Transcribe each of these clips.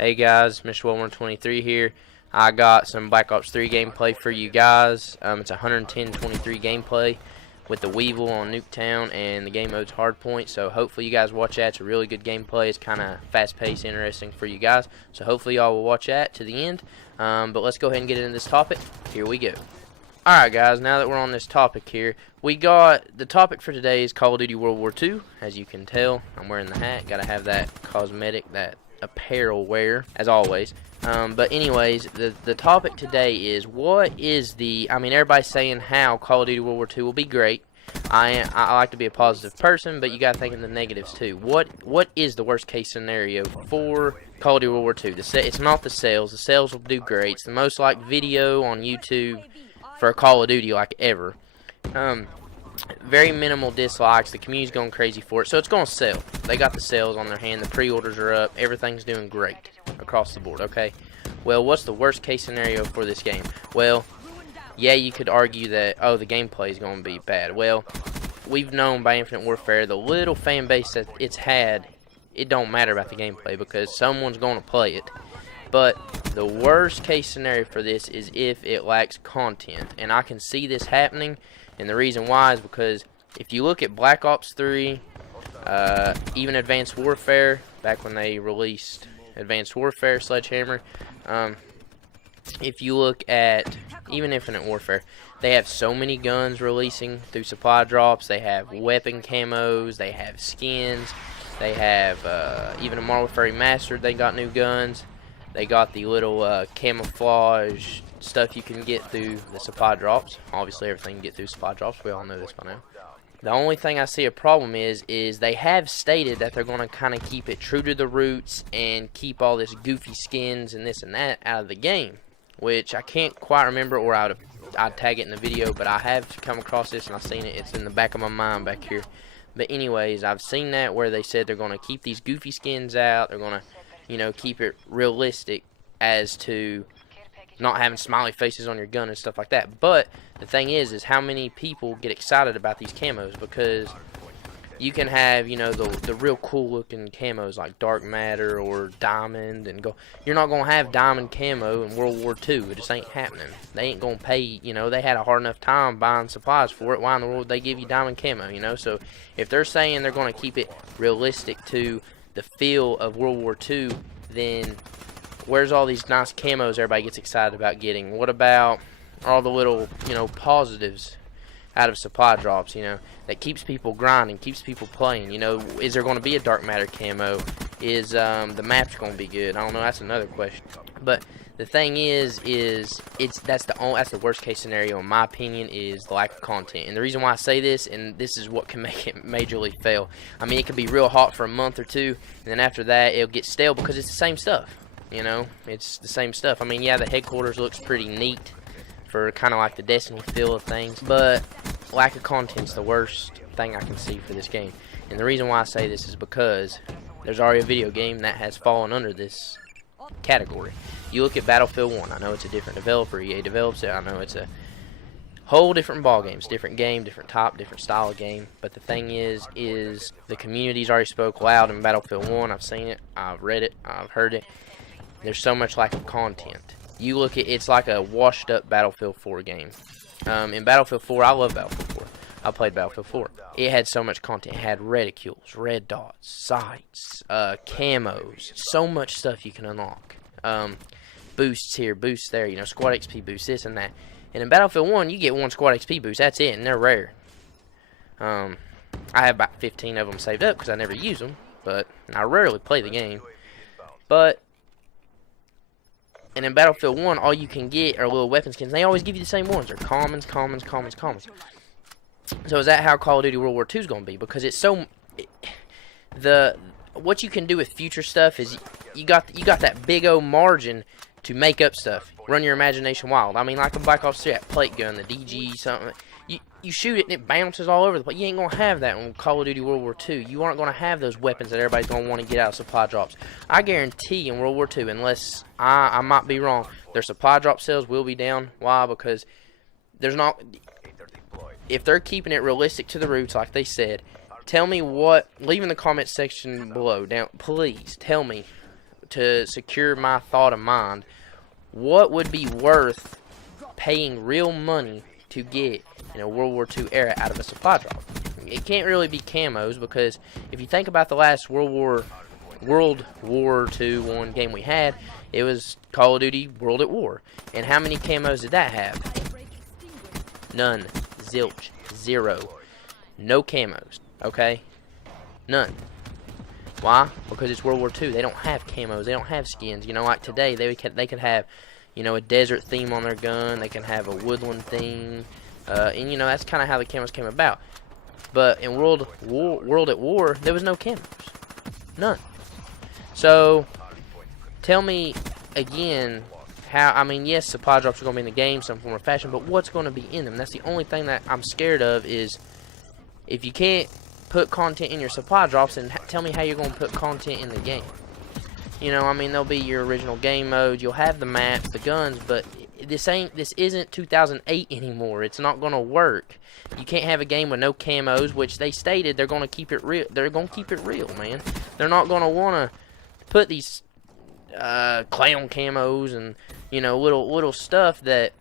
Hey guys, Mr. Wilmer23 here. I got some Black Ops 3 gameplay for you guys. It's 110-23 gameplay with the Weevil on Nuketown, and the game mode's Hardpoint. So hopefully you guys watch that. It's a really good gameplay. It's kind of fast-paced, interesting for you guys. So hopefully y'all will watch that to the end. But let's go ahead and get into this topic. Here we go. Alright guys, now that we're on this topic here, we got the topic for today is Call of Duty World War II. As you can tell, I'm wearing the hat. Gotta have that cosmetic, that apparel wear, as always. But anyways, the topic today is what is the, everybody's saying how Call of Duty World War II will be great. I like to be a positive person, but you gotta think in the negatives too. What is the worst case scenario for Call of Duty World War II? It's not the sales. The sales will do great. It's the most liked video on YouTube for a Call of Duty like ever. Very minimal dislikes. The community's going crazy for it, so it's going to sell. They got the sales on their hand. The pre-orders are up. Everything's doing great across the board. Okay. Well, what's the worst case scenario for this game? Well, yeah, you could argue that the gameplay is going to be bad. Well, we've known by Infinite Warfare the little fan base that it's had. It don't matter about the gameplay because someone's going to play it. But the worst case scenario for this is if it lacks content, and I can see this happening. And the reason why is because if you look at Black Ops 3, even Advanced Warfare, back when they released Advanced Warfare, Sledgehammer, if you look at even Infinite Warfare, they have so many guns releasing through supply drops. They have weapon camos, they have skins, they have even a Modern Warfare Remastered, they got new guns. They got the little camouflage stuff you can get through the supply drops. Obviously, everything you get through supply drops. We all know this by now. The only thing I see a problem is they have stated that they're going to kind of keep it true to the roots and keep all this goofy skins and this and that out of the game, which I can't quite remember, or I'd tag it in the video, but I have come across this and I've seen it. It's in the back of my mind back here. But anyways, I've seen that where they said they're going to keep these goofy skins out. They're going to keep it realistic as to not having smiley faces on your gun and stuff like that. But the thing is how many people get excited about these camos, because you can have, the real cool looking camos like Dark Matter or Diamond and go. You're not going to have Diamond camo in World War II. It just ain't happening. They ain't going to pay, they had a hard enough time buying supplies for it. Why in the world would they give you Diamond camo, So if they're saying they're going to keep it realistic to the feel of World War II, then where's all these nice camos everybody gets excited about getting? What about all the little, positives out of supply drops, that keeps people grinding, keeps people playing? Is there going to be a Dark Matter camo? Is the map's going to be good? I don't know. That's another question. But the thing is that's the worst case scenario in my opinion, is the lack of content. And the reason why I say this, and this is what can make it majorly fail. It can be real hot for a month or two, and then after that it'll get stale because it's the same stuff. It's the same stuff. Yeah, the headquarters looks pretty neat for kind of like the Destiny feel of things, but lack of content's the worst thing I can see for this game. And the reason why I say this is because there's already a video game that has fallen under this category. You look at Battlefield 1. I know it's a different developer. EA develops it. I know it's a whole different ball game. It's a different game, different type, different style of game. But the thing is the community's already spoke loud in Battlefield 1. I've seen it. I've read it. I've heard it. There's so much lack of content. You look at it's like a washed up Battlefield 4 game. In Battlefield 4, I love Battlefield 4. I played Battlefield 4. It had so much content. It had reticules, red dots, sights, camos, so much stuff you can unlock. Boosts here, boosts there, squad XP boosts, this and that. And in Battlefield 1, you get one squad XP boost. That's it, and they're rare. I have about 15 of them saved up because I never use them, but I rarely play the game. And in Battlefield 1, all you can get are little weapon skins. They always give you the same ones. They're commons. So is that how Call of Duty World War II is going to be? Because it's so... what you can do with future stuff is you got that big old margin to make up stuff. Run your imagination wild. Like a Black Ops 3, that plate gun, the DG, something. You shoot it and it bounces all over the place. You ain't going to have that in Call of Duty World War II. You aren't going to have those weapons that everybody's going to want to get out of supply drops. I guarantee in World War II, unless I might be wrong, their supply drop sales will be down. Why? Because there's not... If they're keeping it realistic to the roots, like they said, tell me what... Leave in the comment section below. Please, tell me to secure my thought of mind, what would be worth paying real money to get in a World War II era out of a supply drop? It can't really be camos, because if you think about the last World War II one game we had, it was Call of Duty World at War. And how many camos did that have? None. Zilch. Zero. No camos. Okay? None. Why? Because it's World War II. They don't have camos. They don't have skins. You know, like today, they could have, you know, a desert theme on their gun. They can have a woodland theme. And, you know, that's kind of how the camos came about. But in World at War, there was no camos. None. So, tell me again how, I mean, yes, supply drops are going to be in the game, some form or fashion, but what's going to be in them? That's the only thing that I'm scared of, is if you can't put content in your supply drops, then tell me how you're going to put content in the game. You know, I mean, there'll be your original game mode, you'll have the maps, the guns, but this isn't 2008 anymore. It's not going to work. You can't have a game with no camos, which they stated they're going to keep it real. They're going to keep it real, man. They're not going to want to put these clown camos and, you know, little stuff that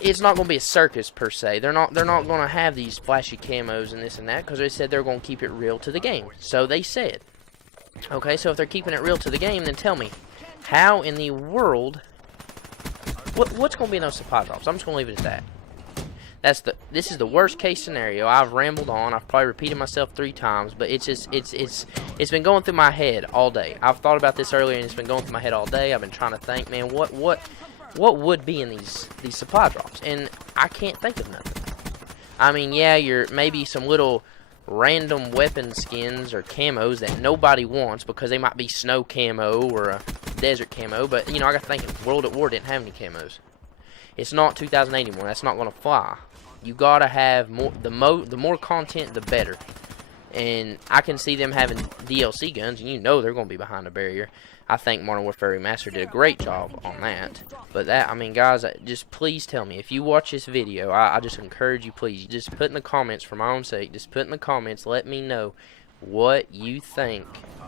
it's not going to be a circus per se. They're not going to have these flashy camos and this and that, because they said they're going to keep it real to the game. So they said. Okay, so if they're keeping it real to the game, then tell me, how in the world, what's going to be in those supply drops? I'm just going to leave it at that. This is the worst case scenario. I've rambled on. I've probably repeated myself 3 times, but it's been going through my head all day. I've thought about this earlier, and it's been going through my head all day. I've been trying to think, man, what would be in these supply drops? And I can't think of nothing. I mean, yeah, maybe some little random weapon skins or camos that nobody wants because they might be snow camo or a desert camo, but you know, I got thinking, World at War didn't have any camos. It's not 2008 anymore. That's not going to fly. You gotta have more. The more content, the better. And I can see them having DLC guns, and you know they're going to be behind the barrier. I think Modern Warfare Remastered did a great job on that. But that, I mean, guys, just please tell me, if you watch this video, I just encourage you, please, just put in the comments, for my own sake, just put in the comments, let me know what you think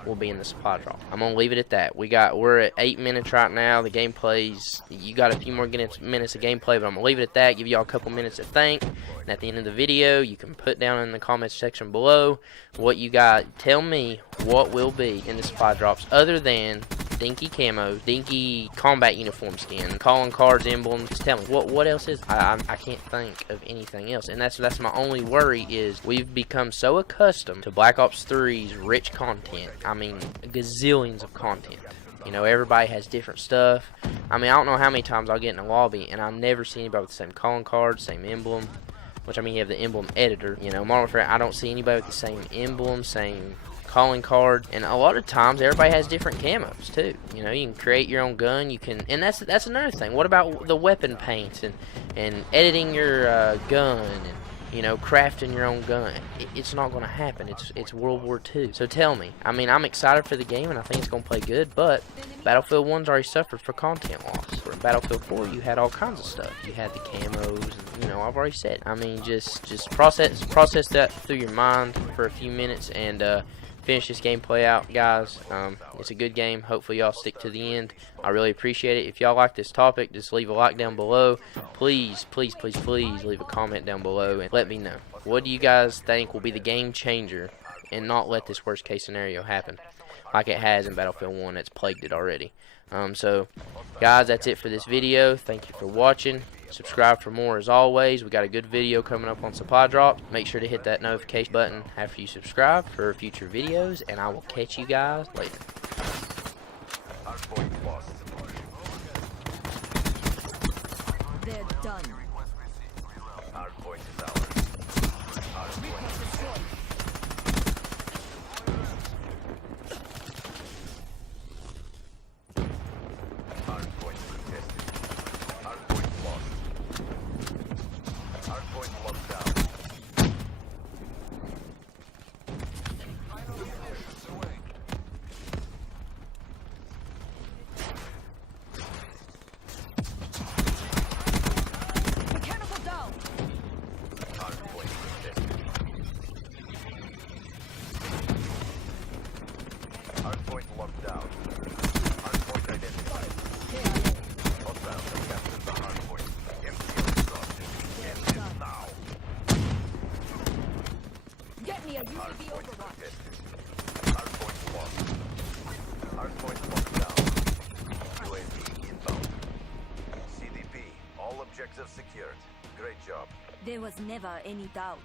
will be in the supply drop. I'm gonna leave it at that. We're at 8 minutes right now. The gameplay's, you got a few more minutes of gameplay, but I'm gonna leave it at that. Give y'all a couple minutes to think, and at the end of the video, you can put down in the comments section below what you got. Tell me what will be in the supply drops other than dinky camo, dinky combat uniform skin, calling cards, emblems. Just tell me what else is. I can't think of anything else, and that's my only worry, is we've become so accustomed to Black Ops 3's rich content. I mean, gazillions of content. You know, everybody has different stuff. I mean, I don't know how many times I'll get in a lobby and I never see anybody with the same calling card, same emblem. Which, I mean, you have the emblem editor. You know, Modern Warfare, I don't see anybody with the same emblem, same calling card, and a lot of times everybody has different camos too. You know, you can create your own gun. You can, and that's another thing. What about the weapon paints and editing your gun and, you know, crafting your own gun? It's not going to happen. It's World War II. So tell me. I mean, I'm excited for the game and I think it's going to play good, but Battlefield 1's already suffered for content loss. For Battlefield 4, you had all kinds of stuff. You had the camos, and, you know, I've already said. I mean, just process that through your mind for a few minutes and finish this gameplay out, guys. It's a good game. Hopefully y'all stick to the end. I really appreciate it. If y'all like this topic, just leave a like down below. Please, please, please, please leave a comment down below and let me know. What do you guys think will be the game changer and not let this worst case scenario happen like it has in Battlefield 1 that's plagued it already? So, guys, that's it for this video. Thank you for watching. Subscribe for more as always. We got a good video coming up on supply drops. Make sure to hit that notification button after you subscribe for future videos, and I will catch you guys later. They're done. secured. Great job. There was never any doubt.